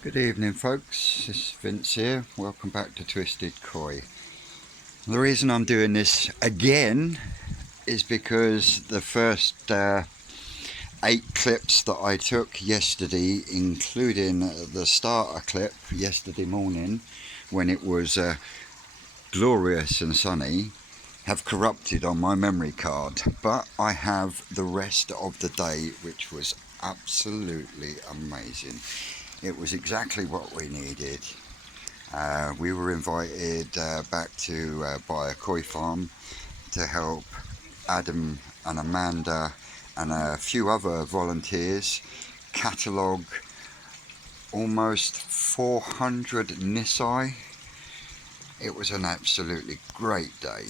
Good evening folks, this is Vince here. Welcome back to Twisted Koi. The reason I'm doing this again is because the first 8 clips that I took yesterday, including the starter clip yesterday morning when it was glorious and sunny, have corrupted on my memory card, but I have the rest of the day, which was absolutely amazing. It was exactly what we needed. We were invited back to Byer Koi Farm to help Adam and Amanda and a few other volunteers catalogue almost 400 Nisai. It was an absolutely great day.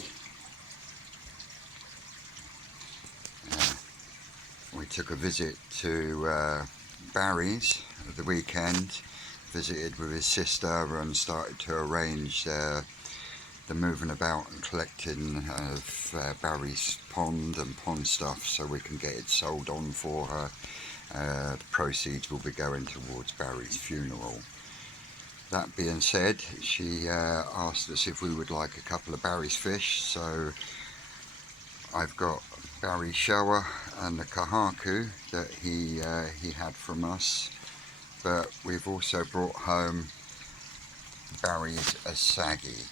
We took a visit to Barry's at the weekend, visited with his sister and started to arrange the moving about and collecting of Barry's pond and pond stuff so we can get it sold on for her. The proceeds will be going towards Barry's funeral. That being said, she asked us if we would like a couple of Barry's fish, so I've got Barry's shower and the kahaku that he had from us, but we've also brought home Barry's asagi.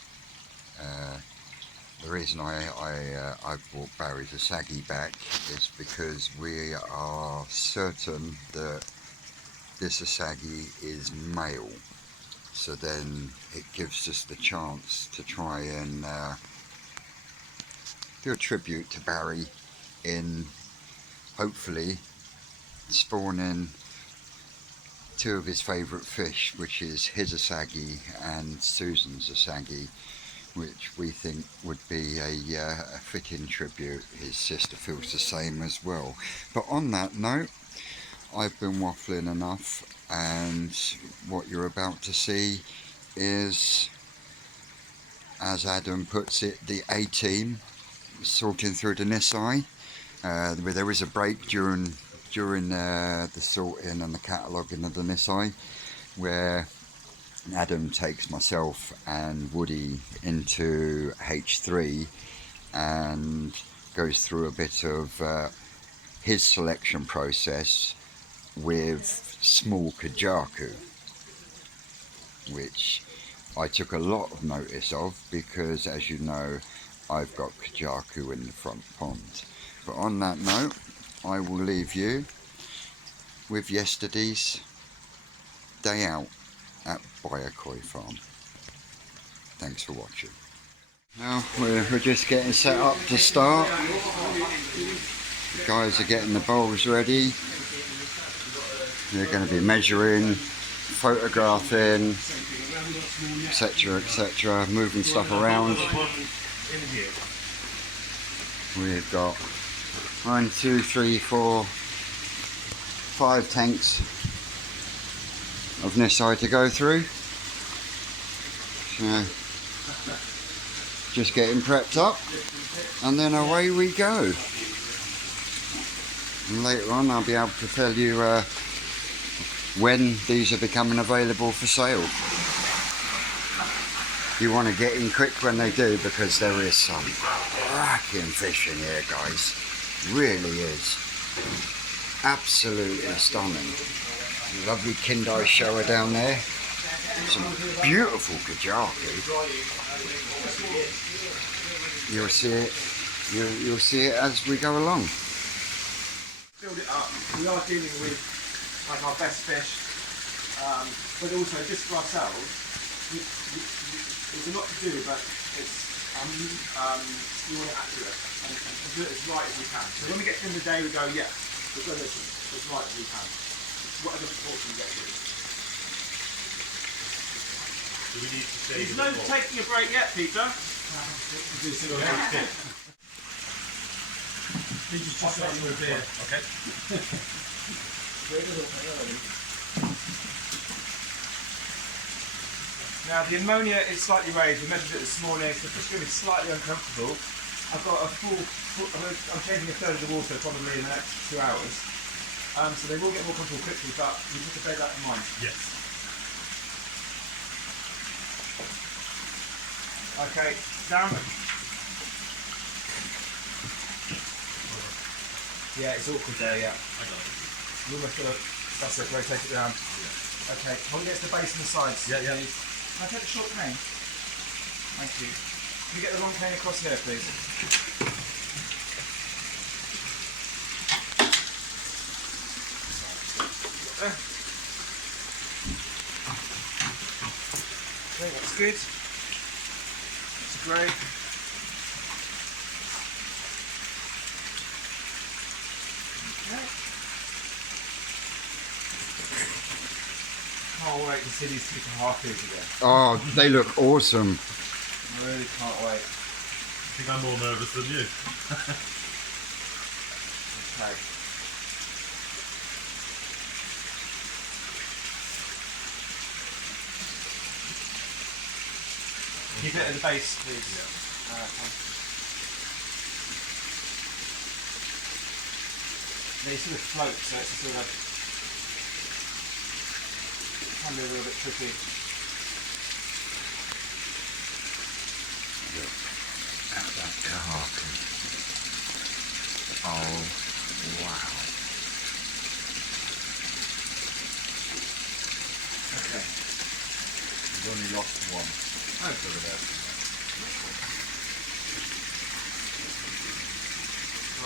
The reason I brought Barry's asagi back is because we are certain that this asagi is male, so then it gives us the chance to try and do a tribute to Barry in hopefully spawning 2 of his favourite fish, which is his asagi and Susan's asagi, which we think would be a fitting tribute. His sister feels the same as well. But on that note, I've been waffling enough, and what you're about to see is, as Adam puts it, the A-team sorting through the Nisai. There is a break during the sorting and the cataloguing of the Nisai, where Adam takes myself and Woody into H3 and goes through a bit of his selection process with small kajaku, which I took a lot of notice of because, as you know, I've got kajaku in the front pond. But on that note, I will leave you with yesterday's day out at Byer Koi Farm. Thanks for watching. Now we're just getting set up to start. The guys are getting the bowls ready. They're going to be measuring, photographing, etc, etc, moving stuff around. We've got 1, 2, 3, 4, 5 tanks of Nisai to go through. So just getting prepped up, and then away we go. And later on I'll be able to tell you when these are becoming available for sale. You want to get in quick when they do, because there is some cracking fish in here, guys. Really is. Absolutely stunning. Lovely Kindai shower down there. Some beautiful kajaku. You'll see it. You'll see it as we go along. Build it up. We are dealing with like our best fish, but also just for ourselves. There's a lot to do, but it's we want it accurate and do it as right as we can. So when we get to the end of the day, we go, yeah, we've got this as right as we can. Whatever proportion we get to. Do we need to say There's no taking a break yet, Peter. Did you just toss it into a beer? Okay. Now the ammonia is slightly raised. We measured it this morning, so the fish is going to be slightly uncomfortable. I've got a I'm changing a third of the water probably in the next 2 hours. So they will get more comfortable quickly, but you have to bear that in mind. Yes. Okay, down. Yeah, it's awkward there, yeah. I got it. You almost got to, that's it, rotate it down. Okay, hold it against the base and the sides. Yeah, yeah. Please. Can I take the short cane? Thank you. Can you get the long cane across here, please? Okay, that's good. That's great. Okay. Can't wait to see these super harpies again. Oh, they look awesome. I really can't wait. I think I'm more nervous than you. Okay. Keep it at the base, please. They sort of float, so it's a sort of can be a little bit tricky. Look at that carcass. Oh, wow. Okay. We've only lost one. Oh, it's over there.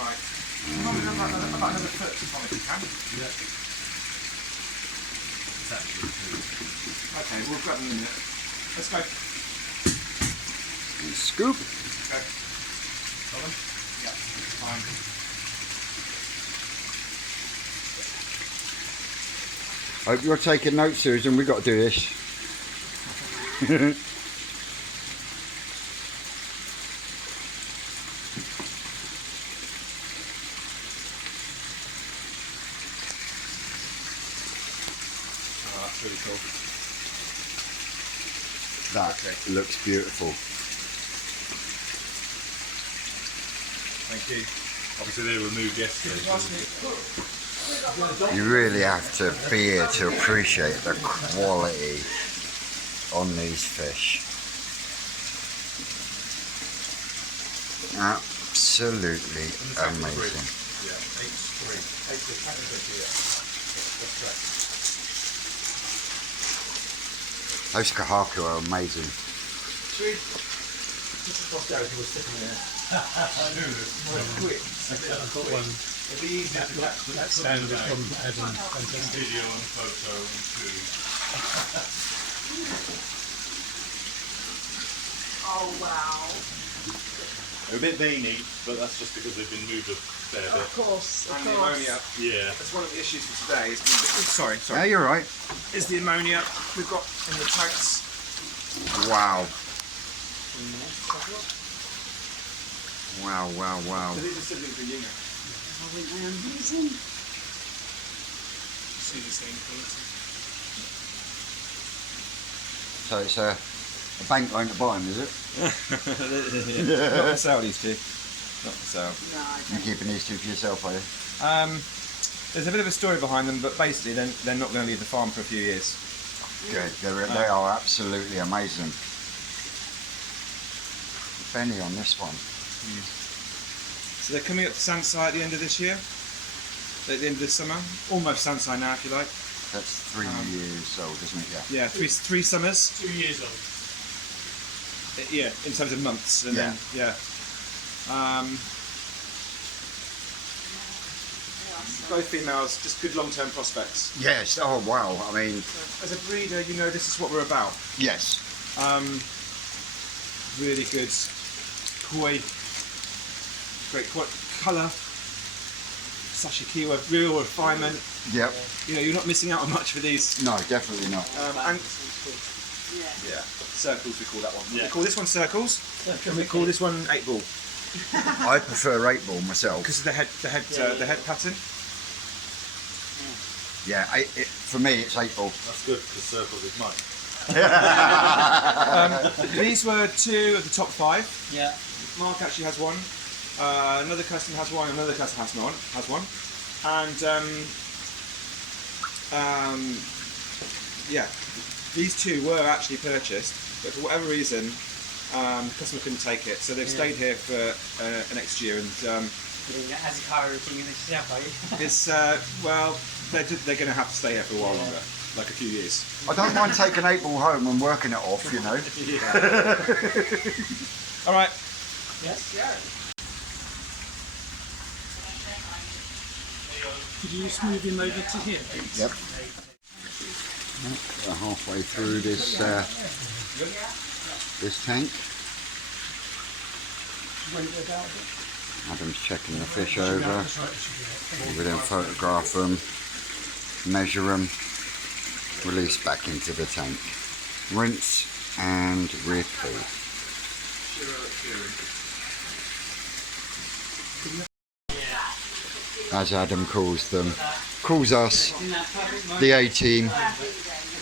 Right. Probably about another foot, Tom, if you can. Yeah. It's actually two. Okay, we'll grab them in a minute. Let's go. And scoop. Go. Got them? Yeah, fine. Hope you're taking notes, Susan. We've got to do this. Oh, that's really cool. That looks beautiful. Thank you. Obviously they were moved yesterday. You really have to be here to appreciate the quality on these fish. Absolutely amazing. Yeah, 8-3. That's correct. Those kahaku are amazing. Should we just across there if you were sitting there? I knew this. Quick. I've got one. It'd be easier to catch them. That sounded from Adam. Video and photo and two. Oh wow. They're a bit veiny, but that's just because they've been moved a fair bit. Of course. And the ammonia. Yeah. That's one of the issues for today. Is sorry. Yeah, you're right. Is the ammonia we've got in the tanks. Wow. Wow, wow, wow. So these are siblings of Yinger. Oh, wait, I am using. See the same quality. So it's a bank loan to buy them, is it? Not for sale, these two. Not for sale. No, I You're don't. keeping these two for yourself, are you? There's a bit of a story behind them, but basically they're not going to leave the farm for a few years. Good. They are absolutely amazing. Benny on this one. So they're coming up to Sansai at the end of this year. At the end of this summer. Almost Sansai now, if you like. That's 3 years old, isn't it? Yeah. Yeah, three summers. 2 years old. Yeah, in terms of months. And then, yeah. Both females, just good long-term prospects. Yes. Oh wow. I mean, As a breeder, you know this is what we're about. yes. Really good koi, great colour, such a keyword, real refinement. Yep. You know, you're not missing out on much for these. No, definitely not. And Yeah. yeah, circles we call that one. Yeah. We call this one circles. And we call this one 8 ball I prefer 8 ball myself. because of the head pattern. Yeah. For me, it's 8 ball. That's good because circles is mine. These were 2 of the top 5. Yeah. Mark actually has one. Another customer has one. Another customer has one. And yeah, these 2 were actually purchased, but for whatever reason, Customer couldn't take it, so they've stayed here for next year. And As a car routine in itself, are you? it's well, they're going to have to stay here for a while longer, like a few years. I don't mind taking 8 ball home and working it off, you know. All right. Yes, yeah. Could you just move him over to here? Yep. We're halfway through this this tank. Adam's checking the fish over. We then photograph them, measure them, release back into the tank. Rinse and repeat. As Adam calls them, calls us, the A-team. As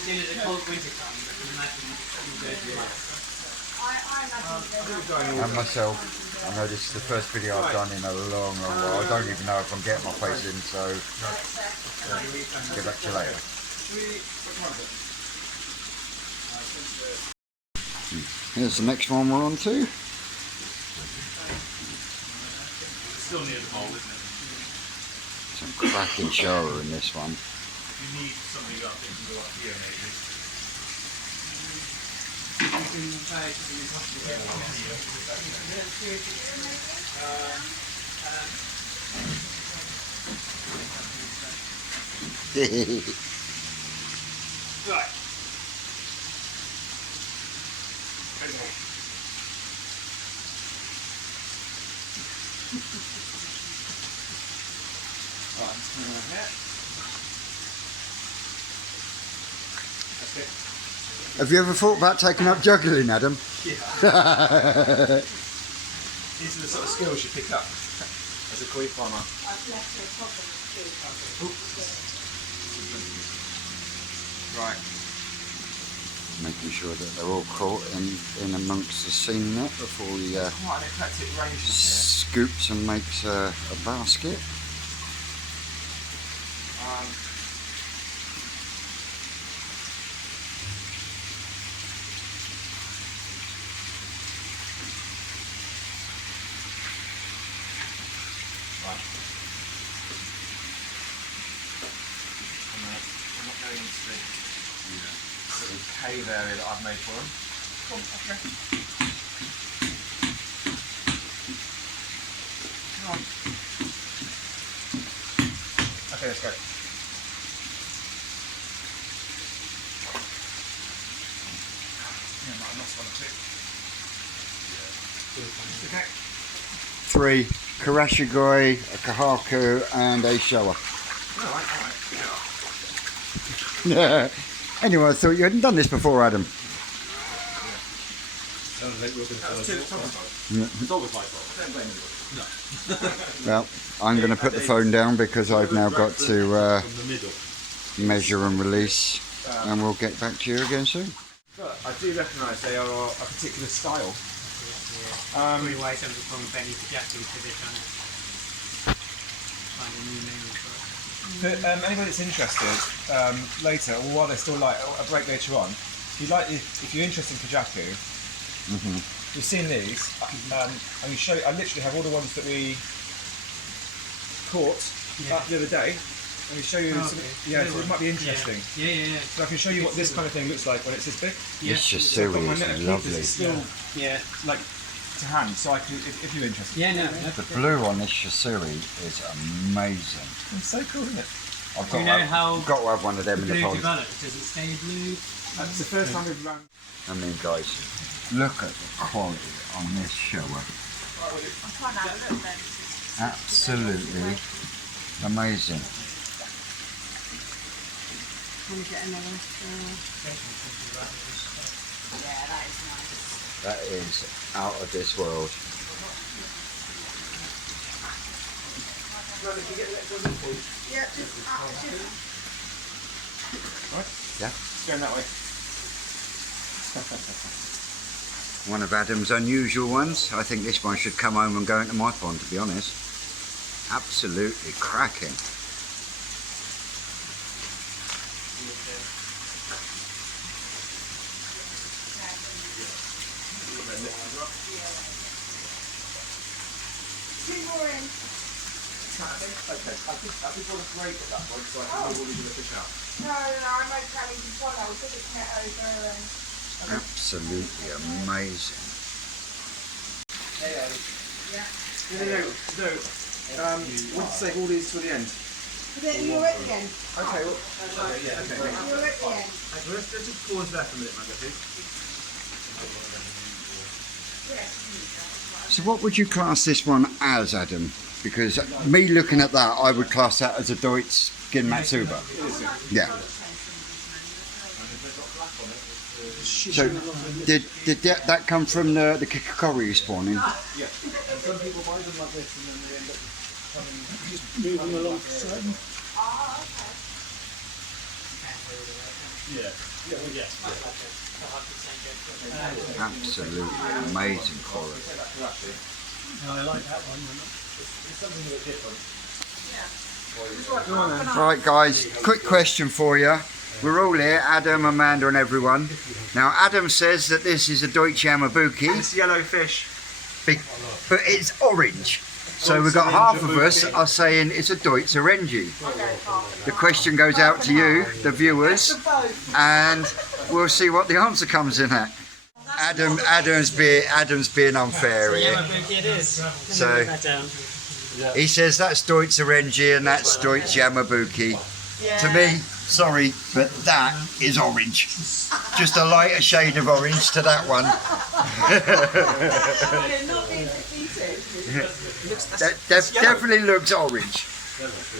soon as the cold winter comes, I can imagine And myself. I know this is the first video I've done in a long while. I don't even know if I'm getting my face in, so get back to you later. Here's the next one we're on to. Still near the hole, isn't it? Some cracking shower in this one. You need something up that can go up here maybe. Right. Right, just come around here. That's it. Have you ever thought about taking up juggling, Adam? These are the sort of skills you pick up as a koi farmer. Right. Making sure that they're all caught in amongst the seam net before he Quite an eclectic range in scoops and makes a basket. here. Right. I'm not going into the sort of cave area that I've made for them. Cool, okay. Come on. Okay, let's go. Yeah, I lost one or two. Okay. 3, Karashigoi, a Kahaku and a Showa. Alright. Anyway, I thought you hadn't done this before, Adam. Sounds like we're going to follow It's always my fault. Don't blame me. Well, I'm going to put the phone down because I've now got to from the middle. measure and release, and we'll get back to you again soon. But I do recognise they are a particular style. Three ways I'm from Benny to Jackie to this on it. Find a new name for it. For anybody that's interested, later, or while they're still light, a break later on, if you're interested in Kajaku, you've seen these, and we show. I literally have all the ones that we caught the other day, and we show you. Some, so it might be interesting. Yeah. So I can show you what this kind of thing looks like when it's this big. It's just So I've got silly, my it's net of keepers, lovely. it's still Yeah. like to hand, so I can, if you're interested. Yeah, no. The blue on this Shasuri is amazing. It's so cool, isn't it? I've Do you got know to how have, got to have one of them in the blue pond. develops? Does it stay blue? It's the first time we've run. I mean, guys, look at the quality on this shower. Absolutely amazing. Can we get another? Yeah, that is nice. That is out of this world. Yeah, just Right? Yeah. It's going that way. One of Adam's unusual ones. I think this one should come home and go into my pond, to be honest. Absolutely cracking. Two more in. Okay, I just want to break at that point so I can move all these other fish out. No, I'm okay. Just one. I'll put it over and. Absolutely amazing. No. Want to save all these till the end? But then you're at the end. Okay, well, okay. You're at the end. Let's just pause there for a minute, Magda, please. So what would you class this one as, Adam? Because me looking at that, I would class that as a Deutsch Gin Matsuba. Yeah. So did that come from the Kikakori spawning? Yeah. And some people buy them like this and then they end up Moving along the side. Absolutely amazing quality. No, I like that one. it's something a bit different. Right guys, quick question for you. We're all here, Adam, Amanda and everyone. Now Adam says that this is a Deutsche Yamabuki, It's yellow fish. but it's orange. So we've got half of us are saying it's a Deutsche Orange. The question goes out to you, the viewers, and we'll see what the answer comes in at. Adam's being unfair here. It is. So he says that's Deutsche Orange and that's Deutsche Yamabuki. To me, sorry, but that is orange. Just a lighter shade of orange to that one. Not being defeated. That definitely looks orange.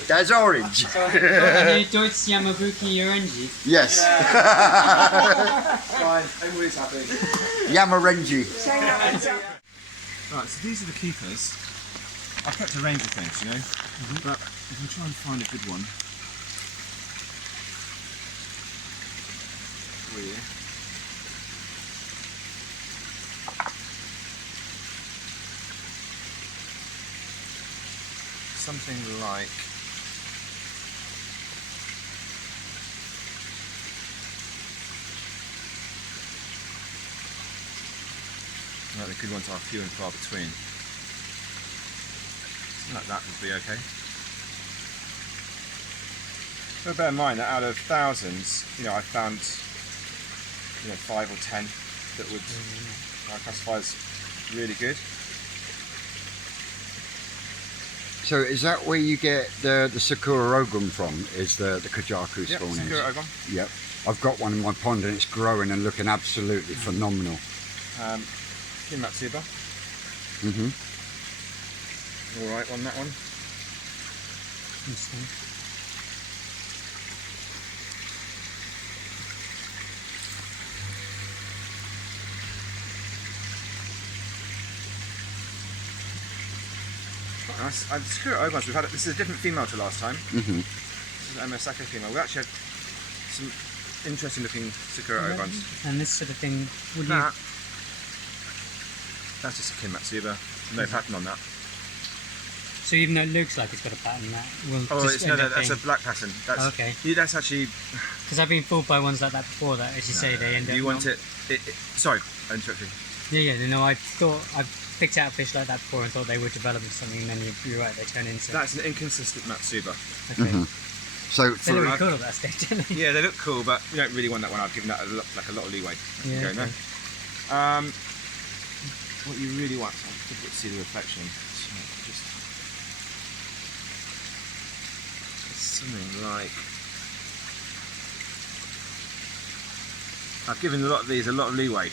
That's orange. Are you Deutsche Yamabuki Orange? Yes. Fine, everybody's happy. Yamarenji. Right, so these are the keepers. I've kept a range of things, you know, but if we try and find a good one for you. Something like the good ones are few and far between. Something like that would be okay. But bear in mind that out of thousands, I found 5 or 10 that would classify as really good. So is that where you get the Sakura Ogun from? Is the Kajaku spawnings? Yeah, Sakura Ogun. Yep. I've got one in my pond and it's growing and looking absolutely phenomenal. Gin Matsuba. All right on that one. Nice. Sakura Ogons, this is a different female to last time. This is an Osaka female. We actually had some interesting looking Sakura Ogons. And this sort of thing, would That's just a Gin Matsuba. No pattern on that. so even though it looks like it's got a pattern, that will That's a black pattern. That's, okay. That's actually. Because I've been fooled by ones like that before that, as you say, they end up. You want it. Sorry, I interrupted you. Yeah, I thought I've picked out fish like that before and thought they would develop into something, and then you're right, they turn into. That's an inconsistent Matsuba. Okay. So They look for really cool at that stage, don't they? Yeah, they look cool, but we don't really want that one. I've given that a lot of leeway. Yeah, Going okay. there. What you really want, it's difficult to see the reflection. So just something like. I've given a lot of these a lot of leeway.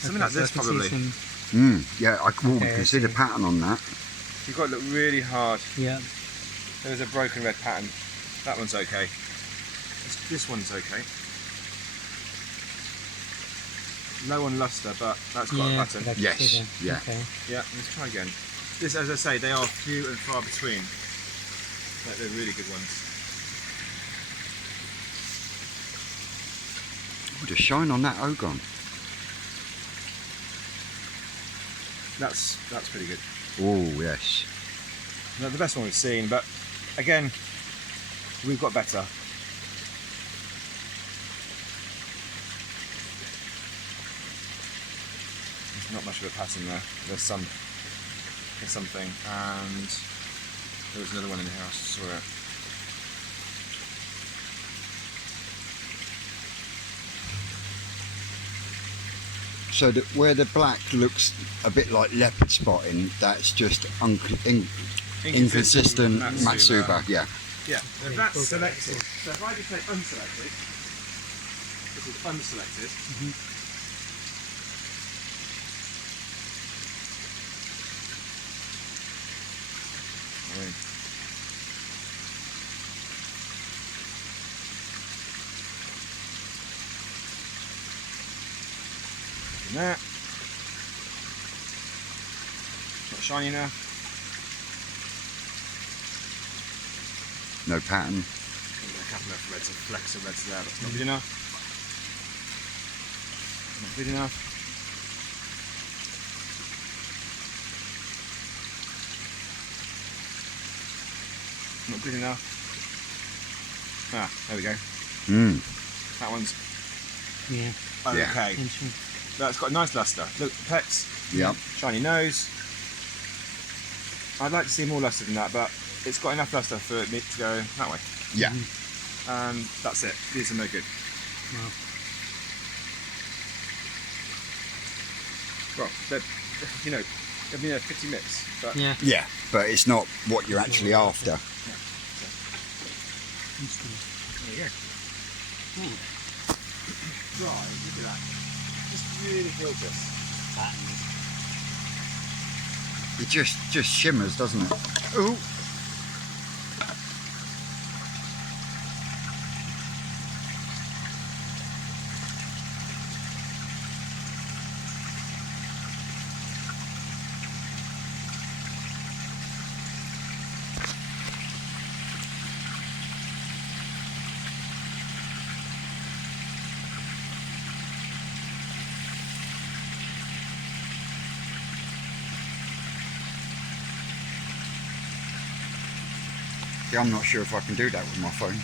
Something like Okay, so this I can see probably. some- yeah, I can see the pattern on that. You've got to look really hard. Yeah. There's a broken red pattern. That one's okay. This one's okay. Low on luster, but that's got a pattern. but I can Yes, see the- yeah. Okay. Yeah, let's try again. This, as I say, they are few and far between. But they're really good ones. Oh, the shine on that Ogon. That's pretty good. Oh, yes. Not the best one we've seen, but again, we've got better. not much of a pattern there. There's something, and there was another one in here. I saw it. So that where the black looks a bit like leopard spotting, that's just inconsistent Matsuba. Yeah. Yeah, if that's selected, so if I just say unselected, this is unselected. That. Not shiny enough. No pattern. A couple of reds, a flecks of reds there, but it's not good enough. Not good enough. Not good enough. Ah, there we go. That one's Yeah. okay. Interesting. That's got a nice luster. Look, pecs. Yep. Shiny nose. I'd like to see more luster than that, but it's got enough luster for it to go that way. Yeah. That's it. These are no good. Wow. Well, they'll be a 50 mix, but Yeah. Yeah, but it's not what you're actually after. Interesting. there you go. Dry, look at that. Just really gorgeous. Patterns. It just shimmers, doesn't it? Ooh. Yeah, I'm not sure if I can do that with my phone,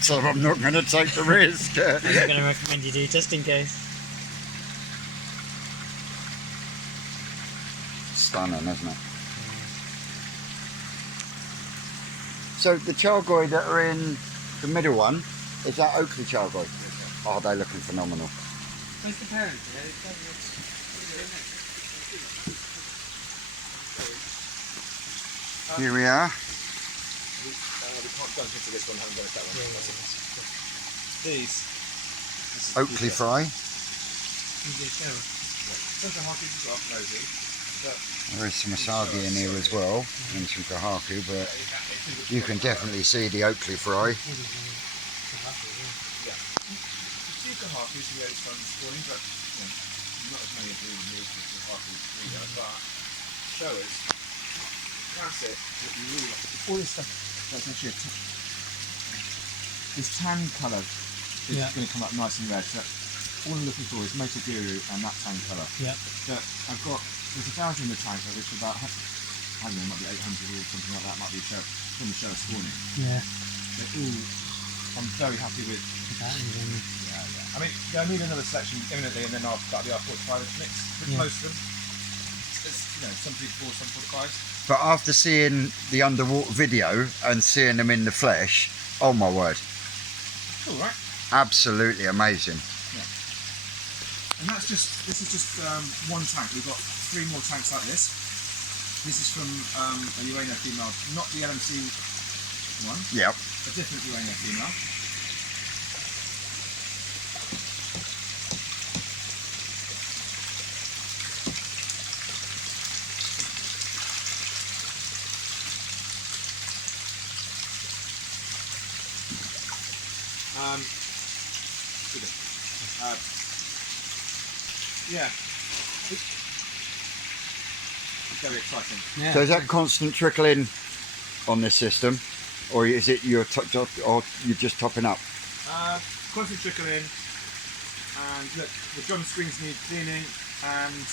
so I'm not going to take the risk. I'm not going to recommend you do, just in case. Stunning, isn't it? So the Chargoy that are in the middle one, is that Oakley Chargoy? Oh, they're looking phenomenal. Where's the parent? Here we are. We can't dunk into this one, haven't got that one. These. This is Oakley Fry. There is some Asagi in here as well, and some Kahaku, but you can definitely see the Oakley Fry. Two Kahakus we always found this morning, but not as many as we would use for Kahaku breeder, but showers. Classic. Really like. All this stuff, that's actually this tan colour is going to come up nice and red. So all I'm looking for is Video.Guru and that tan colour. Yeah. So I've got, there's 1,000 in the tank, which is about, I don't know, might be 800 or something like that, might be from the show spawning. Yeah. They're all, I'm very happy with. The patterns on them. Yeah. I mean, they'll need another selection imminently, and then that'll be our 45 mix with most of them. It's, some 44, some 45s. But after seeing the underwater video and seeing them in the flesh, oh my word. It's all right. Absolutely amazing. And this is just one tank. We've got 3 more tanks like this. This is from a Urania female, not the LMC one, Yep. a different Urania female. Yeah. It's very exciting. Yeah. So is that constant trickling on this system, or is it you're just topping up? Constant trickle in, and look, the drum screens need cleaning, and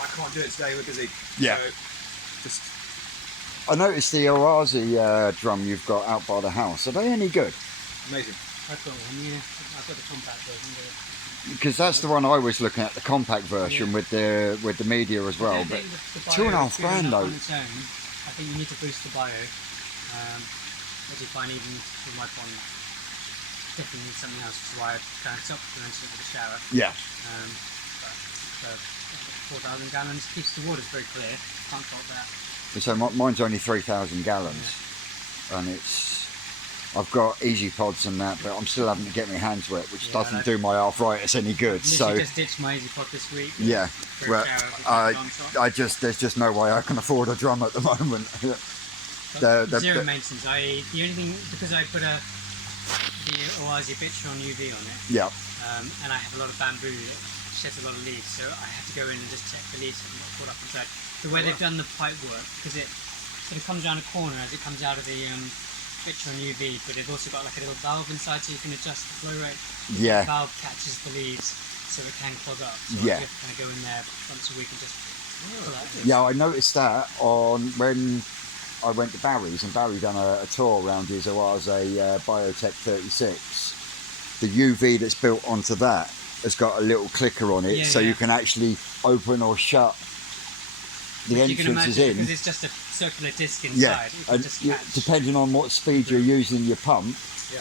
I can't do it today, we're busy. Yeah. So just I noticed the Orazi drum you've got out by the house. Are they any good? amazing. I've got one, yeah. I've got the compact version. because that's the one I was looking at, the compact version with the media as well. But the Byer £2.5 is good grand enough though. on its own. I think you need to boost the Byer. As you find, even with my one, definitely need something else, which is why I kind of supplemented it with a shower. Yeah. But 4,000 gallons keeps the waters very clear. Can't fault that. So mine's only 3,000 gallons, and I've got easy pods and that, but I'm still having to get my hands wet, which doesn't do my arthritis any good. So just ditched my easy pod this week. yeah, well, there's just no way I can afford a drum at the moment. Zero maintenance. The only thing, because I put the Oasis picture on UV on it. Yeah. And I have a lot of bamboo that sheds a lot of leaves, so I have to go in and just check the leaves and not caught up inside. The way they've done the pipe work, because it sort of comes around a corner as it comes out of the picture on UV, but they've also got like a little valve inside, so you can adjust the flow rate. Yeah. The valve catches the leaves, so it can clog up. So Yeah. I kind of go in there once a week and just pull out. Yeah, I noticed that when I went to Barry's, and Barry done a tour around his Oase Biotech 36. The UV that's built onto that has got a little clicker on it, so you can actually open or shut the entrances in. Because it's just a circular disc inside. Yeah, and depending on what speed you're using your pump,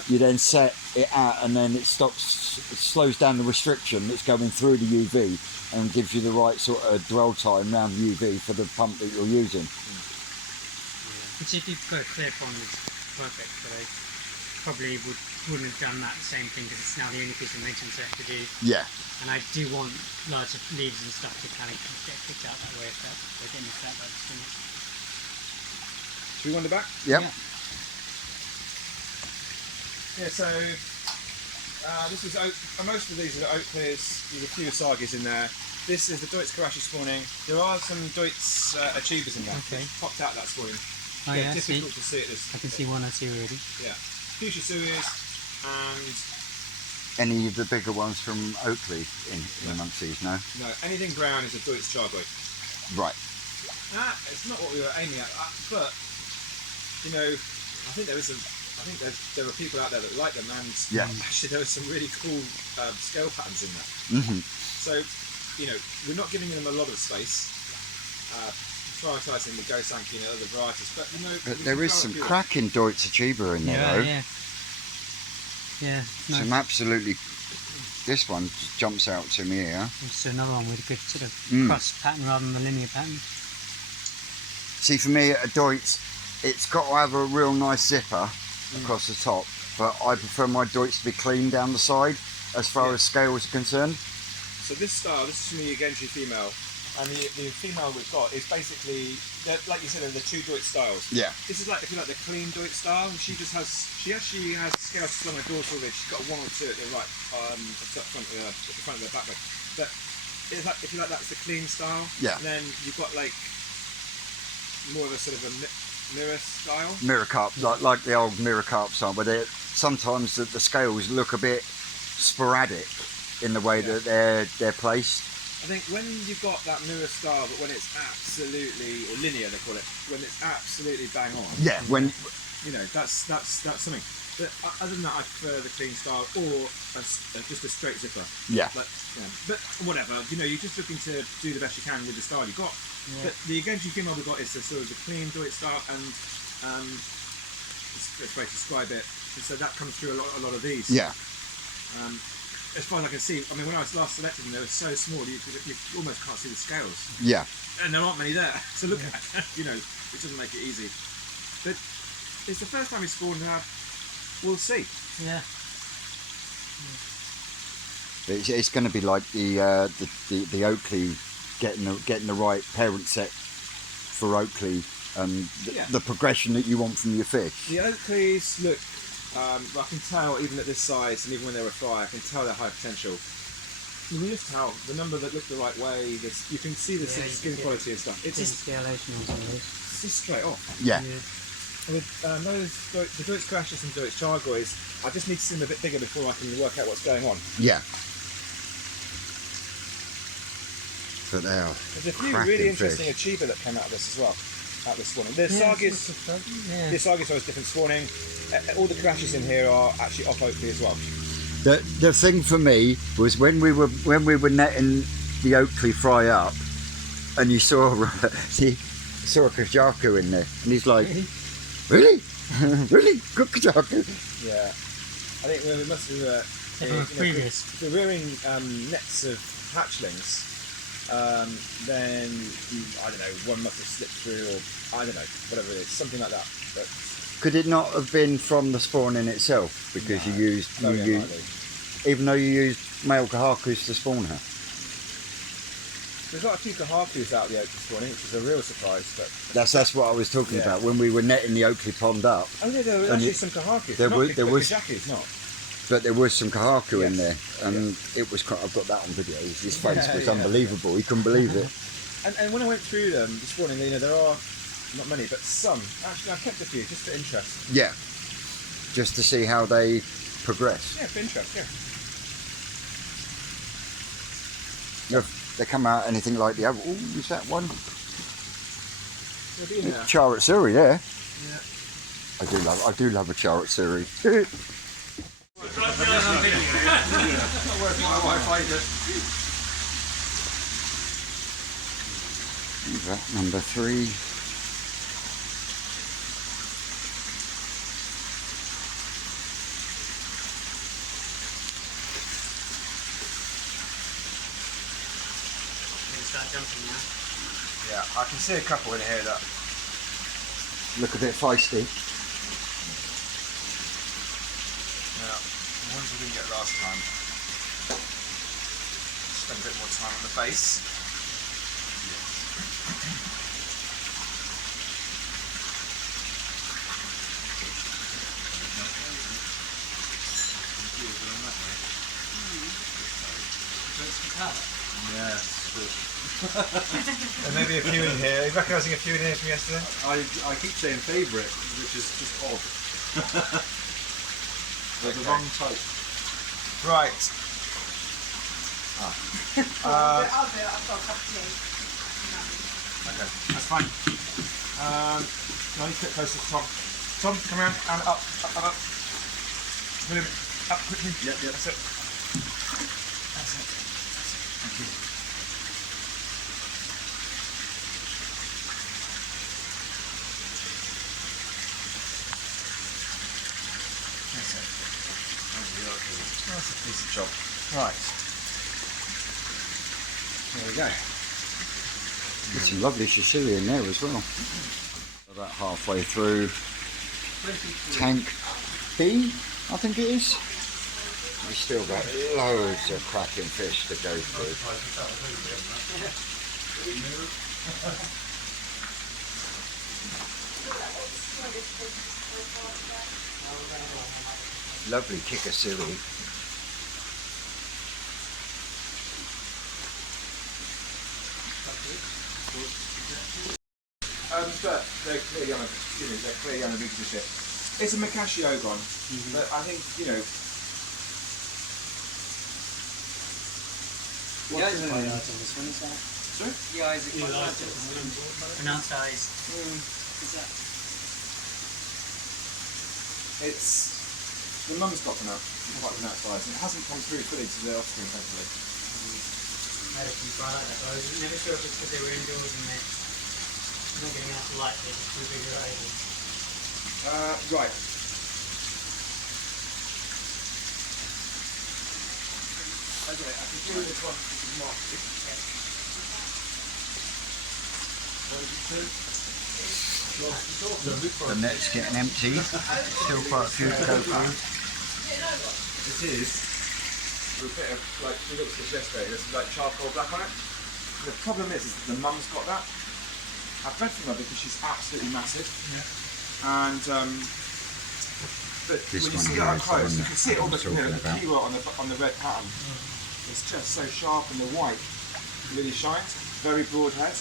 you then set it out, and then it slows down the restriction that's going through the UV and gives you the right sort of dwell time around the UV for the pump that you're using. Which if you've got a clear pond, it's perfect, but I probably wouldn't have done that same thing because it's now the only piece of maintenance I have to do. Yeah. And I do want larger leaves and stuff to kind of get kicked out that way if they're getting mixed out by the spring. Should we wander back? Yep. Yeah, so this is oak. Most of these are oak clears. There's a few Asagis in there. This is the Deutz Karashi spawning. There are some Deutz Achievers in there. Okay. Popped out that spawning. Oh yeah, difficult to see it. I can see one or two already. Yeah. Fuchsia Suis and Any of the bigger ones from Oakley in amongst these? No. no, anything brown is a Deutz Chargoy. Right. It's not what we were aiming at, but you know, I think there are people out there that like them, and actually there are some really cool scale patterns in there. Mm-hmm. So, you know, we're not giving them a lot of space, prioritising the Gosanki and other varieties, but you know, But there is some cracking Deutz Achiever in there though. Yeah. Nice. Some absolutely. This one just jumps out to me here. It's another one with a good sort of cross pattern rather than the linear pattern. See, for me, a Deutz, it's got to have a real nice zipper across the top, but I prefer my Deutz to be clean down the side as far as scales are concerned. So this style, this is from the Genji female, and the female we've got is basically, like you said, they're the two Deutz styles. Yeah. This is like, if you like, the clean Deutz style. She actually has scales along her dorsal ridge. She's got one or two at the right, at the front of her back leg. But it's like, if you like, that's the clean style. Yeah. And then you've got like more of a sort of a mirror style. Mirror carp, like the old mirror carp style, but sometimes the scales look a bit sporadic in the way that they're placed. I think when you've got that mirror style, but when it's absolutely, or linear they call it, when it's absolutely bang on. Yeah, when you know, that's something. But other than that, I prefer the clean style or just a straight zipper. Yeah. Like, but whatever, you know, you're just looking to do the best you can with the style you've got. Yeah. But the Genji female we've got is the sort of the clean Deutz style, and it's the best way to describe it. And so that comes through a lot of these. Yeah. As far as I can see, I mean, when I was last selecting them, they were so small you almost can't see the scales. Yeah. And there aren't many there to look at, you know, which doesn't make it easy. But it's the first time we spawned now. We'll see. Yeah. It's going to be like the Oakley getting the right parent set for Oakley and the progression that you want from your fish. The Oakleys look. I can tell even at this size, and even when they're a fry, I can tell they're high potential. You can just tell the number that look the right way. You can see the skin quality and stuff. It's just scalation on some of those. It's just straight off. Yeah. With the Deutz Crashes and Deutz Chargoys, I just need to see them a bit bigger before I can work out what's going on. Yeah. But they are. There's a few really interesting Achiever that came out of this as well. Out this spawning. The Sagis, the Sagis are different spawning. All the crashes in here are actually off Oakley as well. The thing for me was when we were netting the Oakley fry up, and you saw saw a kajaku in there, and he's like, really, really good kajaku. Yeah. I think we must have. Previous. If we're rearing nets of hatchlings, then I don't know, one must have slipped through, or I don't know, whatever it is, something like that. But Could it not have been from the spawn in itself? Because you used, very unlikely. even though you used male kahakus to spawn her. There's got a few kahakus out of the Oakley spawning, which is a real surprise. But That's what I was talking Yeah. about when we were netting the Oakley pond up. oh yeah, there were And actually it- some kahakus. there not was- big, there but was- kajakus, not. But there was some kahaku in Yes. there, and it was quite. I've got that on video. His face Yeah, was yeah. unbelievable. He couldn't believe it. And when I went through them this morning, there are not many, but some. Actually, I kept a few just for interest. Yeah, just to see how they progress. Yeah, for interest. Yeah. If they come out anything like the other. Oh, is that one? They'll be in there. Charlotte Surrey, yeah. Yeah. I do love a Charlotte Surrey. That number 3. Start jumping now. Yeah, I can see a couple in here that. Look a bit feisty. Yeah, the ones we didn't get last time. Spend a bit more time on the base. Yes. There may be a few in here. Are you recognising a few in here from yesterday? I keep saying favourite, which is just odd. They're the Okay. wrong type. Right. I'll do it. I've got a cup of tea. Okay, that's fine. No, you get closer to Tom. Tom, come around and up. Move it up quickly. Yep. That's it. That's it. Thank you. That's it. That's a decent job. Right. There we go. There's some lovely shishiri in there as well. About halfway through tank B, I think it is. We've still got loads of cracking fish to go through. Lovely kikasiri. But they're clearly on a big ship. It's a Makashi Ogon, but I think, The eyes are quite large on this one, is that? Sorry? The eyes are quite large on this one. Pronounced eyes. Is that? It's the mum's got them out, quite pronounced eyes, and it hasn't come through fully to the offspring, hopefully. I had a few quite like that, but I was never sure if it's because they were indoors and they're not getting enough light, they're just too big or able. Right. Okay, I can do this one. This is marked. The net's getting empty. Still quite a few to go through. It is with a bit of, like, we looked at this yesterday, there's like charcoal black on it. The problem is that the mum's got that. I've bred from her because she's absolutely massive. And but This when you one see it here up is the close, one you can see it all I'm the, talking the about. keyword on the red pattern. It's just so sharp, and the white really shines. Very broad head.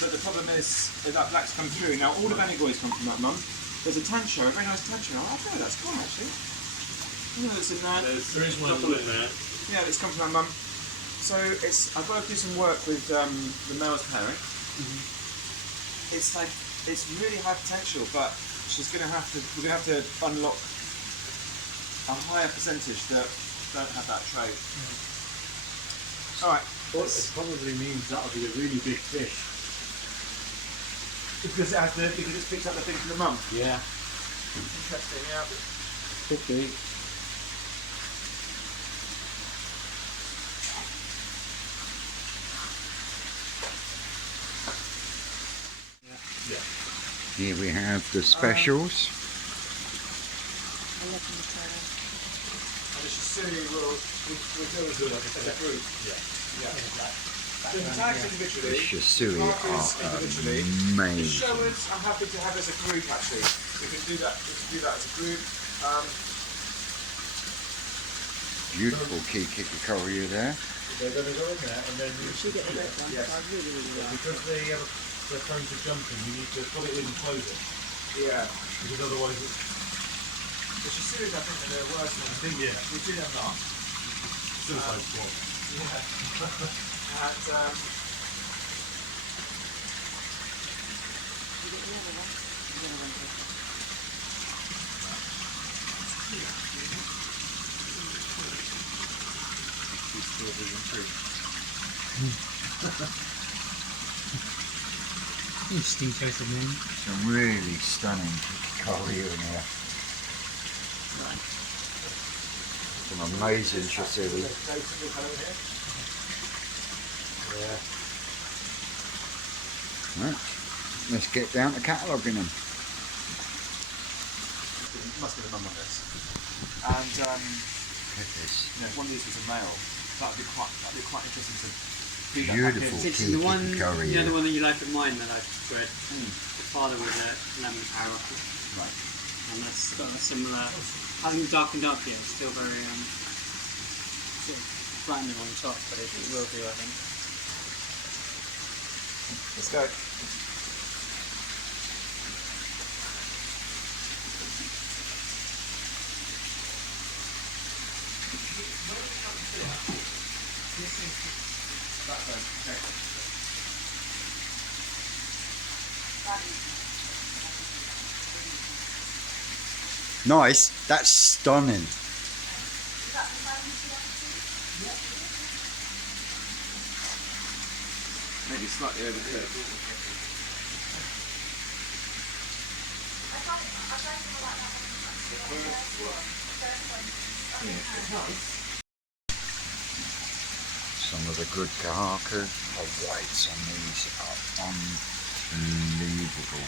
But the problem is that black's come through. Now all the Benigoys come from that mum. There's a tancho, a very nice tancho. I don't know, that's gone actually. I don't know that's in there. There is one couple in there. Yeah, it's come from that mum. So I've got to do some work with the male's parent. It's like, it's really high potential, but we're gonna have to unlock a higher percentage that don't have that trait. Alright. Well, it probably means that'll be a really big fish. Because it's picked up the thing from the mum. Yeah. Interesting, yeah. Could be. Here we have the specials. And the Shisui will do as a group. Yeah. So the tags The individually, Shisui markers are individually. The amazing. showers I'm happy to have as a group actually. We can do that as a group. Beautiful Kikikikoria there. They're going to go in there and then She get the red one, so I really, really like. because they're prone to jumping, you need to put it in and close it. Yeah. Because otherwise it's... The Shisuis I think are the worst ones. I think, yeah. We do them not. Suicide squad. Yeah. And You get the other one. The other one. She's still being true. Interesting choice of name. Some really stunning Kikikoria in here. Some amazing Shisui. Yeah. Right. Let's get down to cataloguing them. must be the mum of this. And Look at this. one of these was a male. That'd be quite interesting to do that. Beautiful It's the one, Kikikoria. the other one that you like of mine that I've bred. The father was a lemon parrot, Right. and that's got a similar. Hasn't darkened up yet. It's still very sort of brightening on top, but it will do, I think. Let's go. Nice. That's stunning. Maybe slightly overcooked. Some of the good kahaka. The whites on these are unbelievable.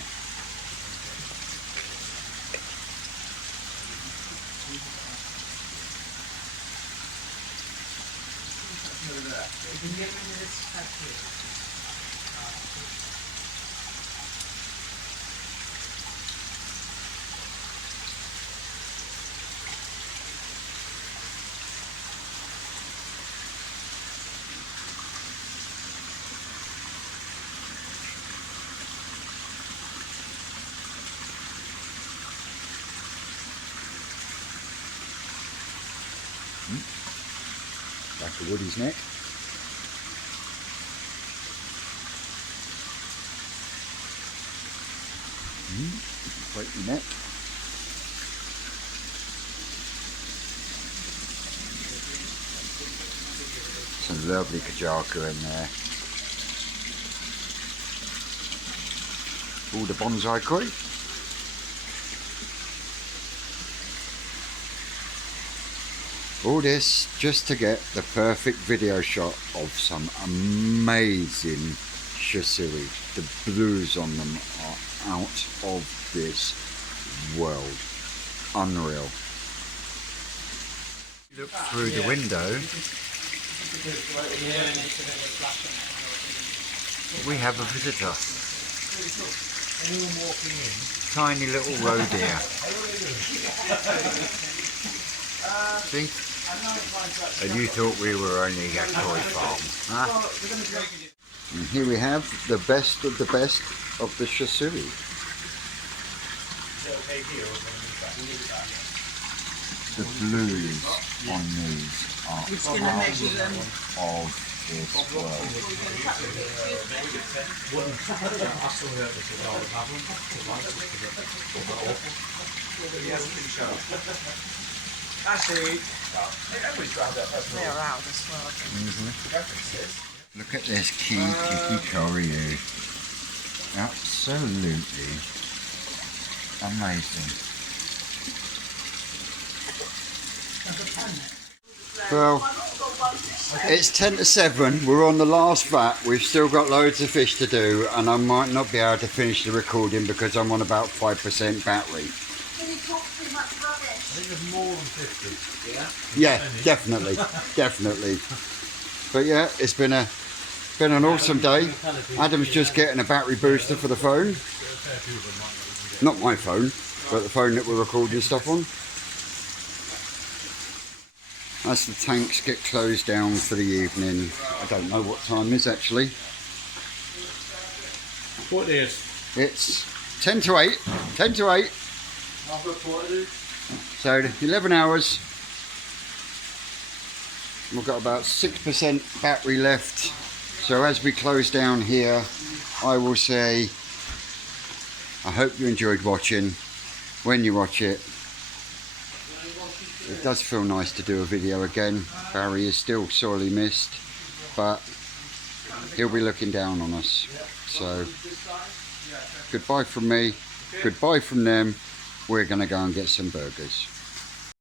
Back to Woody's neck. Break your neck. Some lovely kajaka in there. All the bonsai koi. All this just to get the perfect video shot of some amazing Shisui. The blues on them are out of this world. Unreal. Look through the window. We have a visitor. Tiny little roe deer. See? And you thought we were only a toy farm, huh? And here we have the best of the Shisui. The blues on these are out of this world. Actually, everybody's grabbed that person. They're out as well. References. Look at this Kiki Koryu. Absolutely amazing. Well, it's 10 to 7. We're on the last vat. We've still got loads of fish to do, and I might not be able to finish the recording because I'm on about 5% battery. Can you talk too much rubbish? I think there's more than 50. Yeah? Yeah, definitely, definitely. But yeah, it's been an awesome day. Adam's just getting a battery booster for the phone. Not my phone, but the phone that we're recording stuff on. As the tanks get closed down for the evening, I don't know what time is actually. What is? It's 10 to 8. 10 to 8. So 11 hours. We've got about 6% battery left. So as we close down here, I will say, I hope you enjoyed watching. When you watch it, it does feel nice to do a video again. Barry is still sorely missed, but he'll be looking down on us. So goodbye from me, goodbye from them. We're going to go and get some burgers.